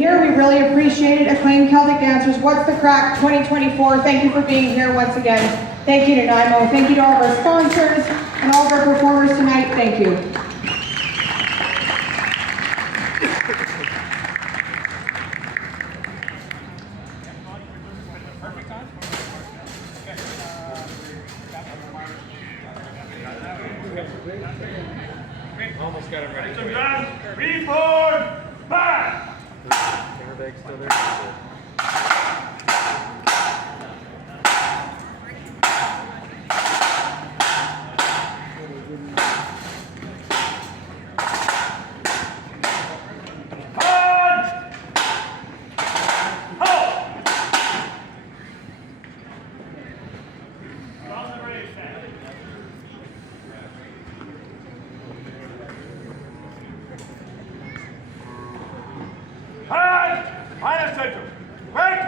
Here, we really appreciate it. Acclaimed Celtic dancers, What's the Crack 2024. Thank you for being here once again. Thank you to Naninmo. Thank you to all of our sponsors and all of our performers tonight. Thank you. Almost got him ready. So guys, report back! Finger bag still there? Minus center. Ready?